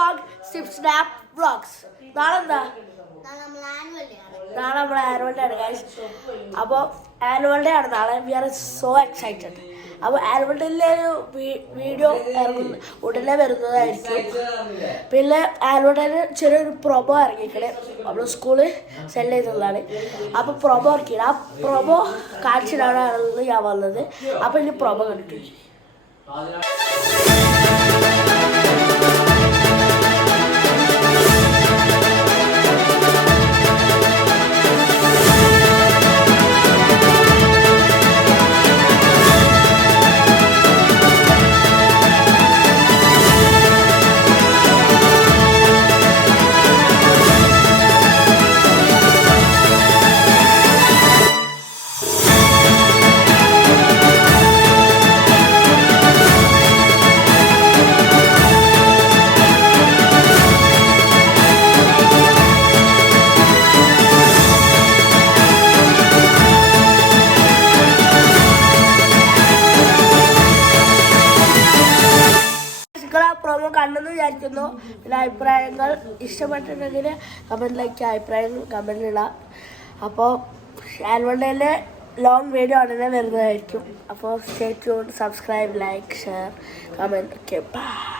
Vlog snap vlogs. നാളെ നമ്മുടെ annual day ആണ് ഗൈസ്. അപ്പോൾ ആനുവൽ ഡേ ആണ് നാളെ. We are so excited. അപ്പോൾ ആനുവൽ ഡേയിലെ ഒരു വീഡിയോ ഉടനെ വരുന്നതായിരിക്കും. പിന്നെ ആനുവൽ ഡേയിൽ ചെറിയൊരു പ്രൊമോ ഇറങ്ങിക്കണേ, നമ്മൾ സ്കൂളിൽ സെല് ചെയ്തതാണ്. അപ്പോൾ പ്രൊമോ ഇറക്കിയത്, ആ പ്രൊമോ കാണിച്ചിട്ടാണ് ഞാൻ വന്നത്. അപ്പോൾ ഇനി പ്രൊമോ കണ്ടിട്ട് പ്രൊമോ കണ്ടെന്ന് വിചാരിക്കുന്നു. പിന്നെ അഭിപ്രായങ്ങൾ ഇഷ്ടപ്പെട്ടിട്ടുണ്ടെങ്കിൽ കമൻറ്റിലേക്ക് അഭിപ്രായങ്ങൾ കമൻറ്റിലിടാം. അപ്പോൾ ആനുവൽ ഡേയിലെ ലോങ് വീഡിയോ ഉടനെ വരുന്നതായിരിക്കും. അപ്പോൾ stay tune, subscribe, like, share, comment. Okay, by.